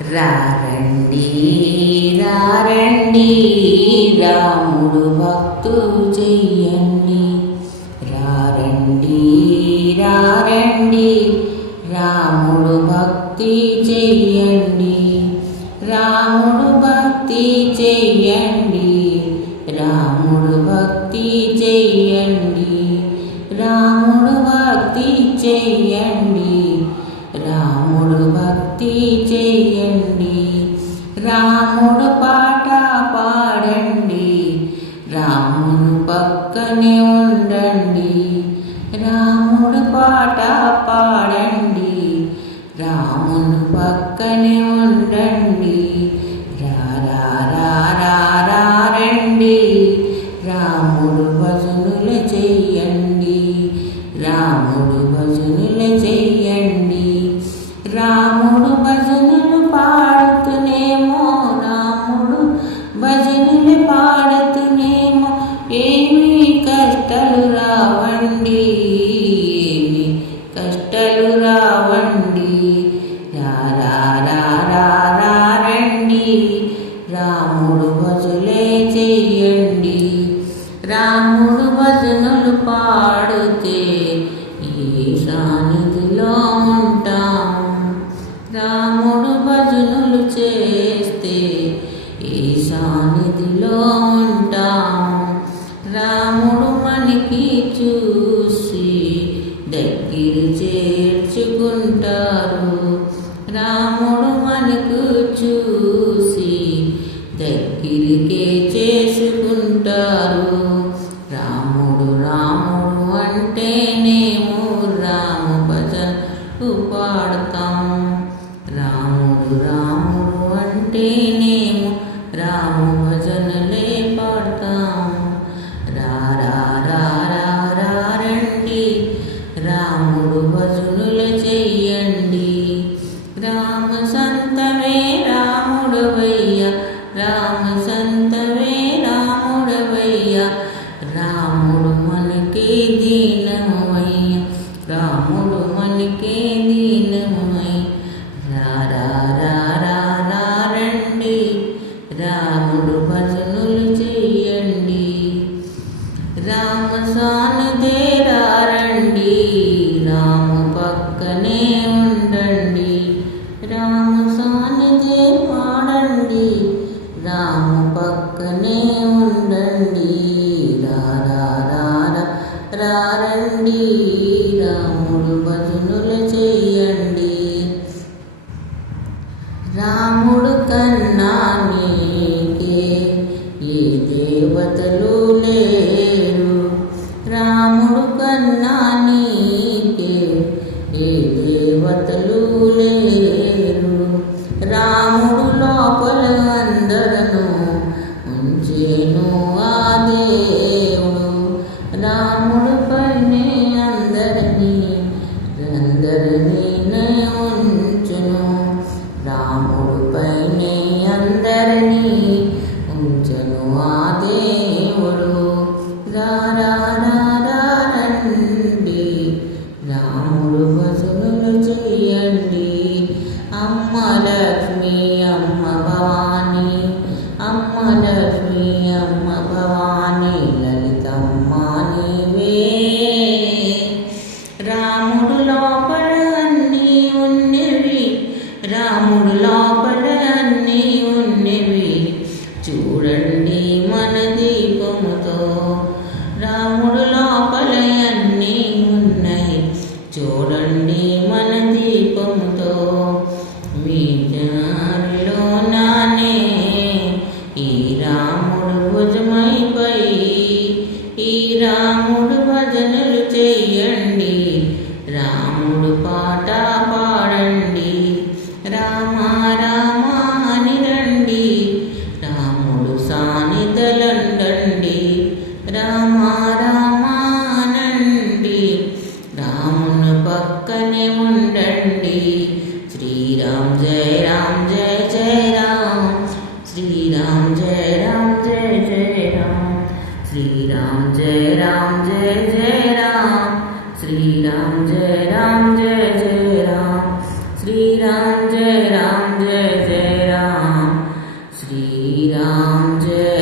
రారండి రారండి రాముడు భక్తు చెయ్యండి. రారండి రారండి రాముడు భక్తి చెయ్యండి. రాముడు భక్తి చెయ్యండి. రాముడు భక్తి చెయ్యండి. రాముడు భక్తి చెయ్యండి. రాముడు భక్తి చెయ్యండి. రాముడు పాట పాడండి. రాముడు పక్కనే ఉండండి. రాముడు పాట పాడండి. రాముడు పక్కనే ఉండండి. రారండి రాముడు భజనులు చెయ్యండి. రాముడు భజనులు చెయ్యండి. రాముడు భజనులు పాడుతునేమో, రాముడు భజనులు పాడుతునేమో ఏమి కష్టాలు రావండి, ఏమి కష్టాలు రావండి. రారండి రాముడు భజులే చెయ్యండి. రాముడు భజనులు పాడితే ఈ సాన్నిధిలో ఉంటాం. రాముడు భజనులు చేస్తే ఈ సాన్నిధిలో ఉంటాం. రాముడు మనకి చూసి దగ్గర చేర్చుకుంటారు. రాముడు మనకు చూసి దగ్గరికే చేసుకుంటారు. రాముడు రాముడు అంటేనేమో రామ భజనలు పాడతాం. రాముడు రాముడు అంటేనేమో రామ భజనలే పాడతాం. రారండి రాముడు భజనులు చెయ్యండి. రామ సంతమే రాముడవయ్య, రామ సంతమే రాముడవయ్య. రాముడు మనకే దీనమయ్య, రాముడు మనకే దీనమయ్య. రారండి రాముడు భజనులు చెయ్యండి. రామ సానిదే రారండి. రాము పక్కనే ఉండండి. రామ సానిదే పాడండి. రాము పక్కనే ఉండండి. రారండి రాముడు భజనులు చెయ్యండి. రాముడు కన్నా నీకే ఏ దేవతలు లేరు. రాముడు కన్నా నీకే ఏ దేవతలు లేరు. రాముడు లోపల అందరను ఉంచేను ఆ దేవుడు. రాముడు పైనే అందరినీ ఉంచును. రాముడు పైనే అందరినీ ఉంచును ఆ దేవుడు. రారండి రాముడు భజనులు చెయ్యండి. అమ్మ లక్ష్మి అమ్మ భవాని, అమ్మ లక్ష్మి అమ్మ భవాని, లలితమ్మ నీవే. రాముడు లోపల అన్నీ ఉన్నవి, రాముడు లోపల అన్నీ ఉన్నవి. చూడండి మన దీపముతో, రాముడు లోపల అన్నీ ఉన్నాయి. చూడండి మన దీపముతో. మీ దారిలో నానే ఈ రాముడు భుజమైపై, ఈ రాముడు భజనలు చెయ్యండి. రాముడు పాట పాడండి. రామ రామ అని రండి. రాముడు సానిధలండండి. రామ రామ అనండి. రాముని పక్కనే ఉండండి. శ్రీరామ్ జయ రామ్ జయ జయ రామ్. శ్రీరామ్ జయ రామ్ జయ జయ రామ్. శ్రీరామ్ జయ రామ్ జయ జయ రామ్. श्रीराम जय राम जय जय राम, श्रीराम जय राम जय जय జయ